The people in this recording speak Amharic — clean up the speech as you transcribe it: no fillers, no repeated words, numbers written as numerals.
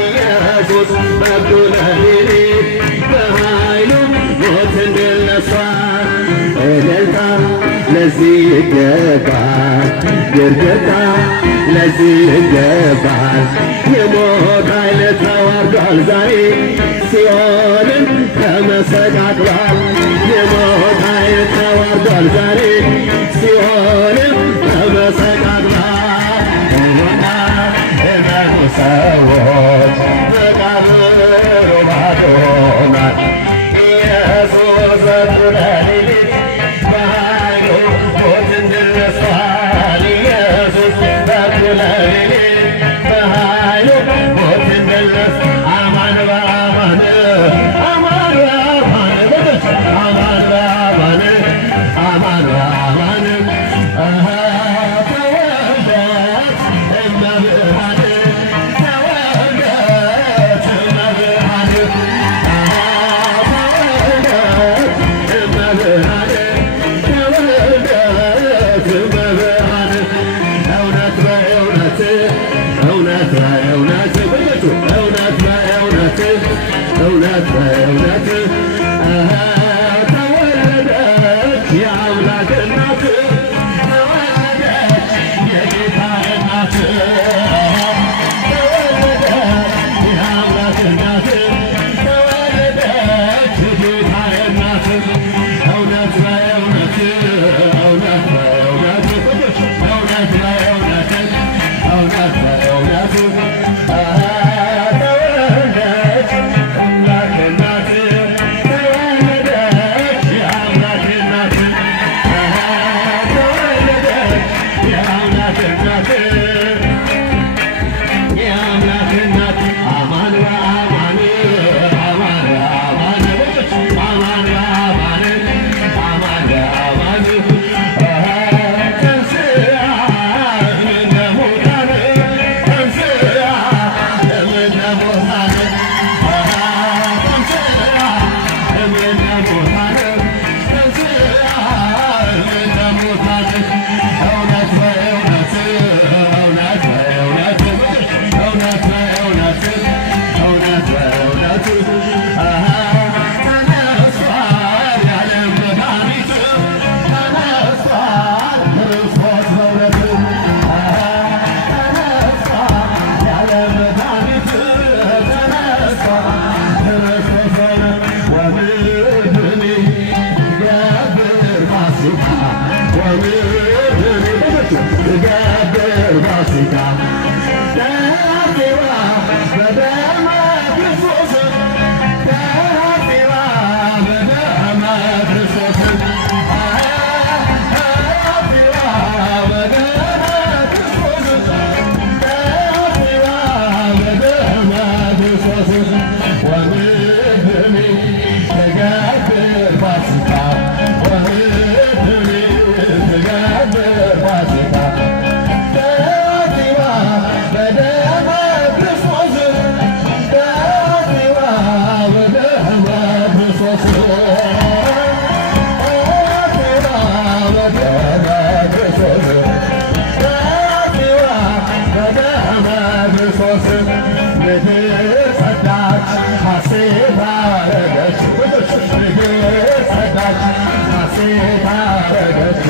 ኢየሱስ በኩለ ሌሊት በኃይሉ ሞትን ድል ነሥቷል። እልልታ ለዚህ ይገባል፣ ግርግርታ ለዚህ ይገባል። የሞት ኃይል ተዋርዷል ዛሬ ሲኦልን ተመሰቃቅሏል። የሞት ኃይል ተዋርዷል ዛሬ ሲኦልን ተመሰቃቅሏል። እመኑ ሰዎች መቃብሩ ባዶ ሆኗል። ኢየሱስ በኩለ ሌሊት በኃይሉ ሞትን ድል ነሥቷል። ኢየሱስ በኩለ ሌሊት በኃይሉ ሞትን ድል ነሥቷል። አማን በአማን አማን በአማን አማን በአማን አማን በአማን ተወልደት እመብርሃን ተወልደት እመብርሃን ተወልደት እመብርሃን ተወልደት እመብርሃን እውነት በእውነት እውነት በእውነት እውነት በእውነት እውነት በእውነት ተወለደች የአምላክ እናት ተወለደች የጌታ እናት ተወለደች የአምላክ እናት ተወለደች የጌታ እናት እውነት በእውነት እውነት በእውነት እውነት በእውነት እውነት በእውነት ተወለደች አምላክ እናት ተወለደች የአምላክ እናት ተወለደች የአምላክ እናት የአምላክ እናት አማን በአማን አማን በአማን አማን በአማን አማን በአማን ተንሥአ እምነ ሙታን ተንሥአ እምነ ሙታን ተንሥአ እምነ ሙታን ተንሥአ እምነ ሙታን እውነት በእውነት እውነት በእውነት እውነት በእውነት እውነት በእውነት ተነሥቷል የዓለም መድኃኒት ተነሥቷል ክርስቶስ በእውነት ተነሥቷል የዓለም መድኃኒት ተነሥቷል ክርስቶስ በእውነት ወምድኒ ትገብር ፋሲካ ወምድኒ ትገብር ፋሲካ ተሐጽባ በደመ ክርስቶስ ተሐጽባ በደመ ክርስቶስ ተሐጽባ በደመ ክርስቶስ ተሐጽባ በደመ ክርስቶስ ወምድኒ ትገብር ፋሲካ ወምድኒ ትገብር ፋሲካ ተሐጽባ በደመ ክርስቶስ ተሐጽባ በደመ ክርስቶስ ተሐጽባ በደመ ክርስቶስ ተሐጽባ በደመ ክርስቶስ ምድር ጸዳች ሐሴት አረገች ምድር ጸዳች ሐሴት አረገች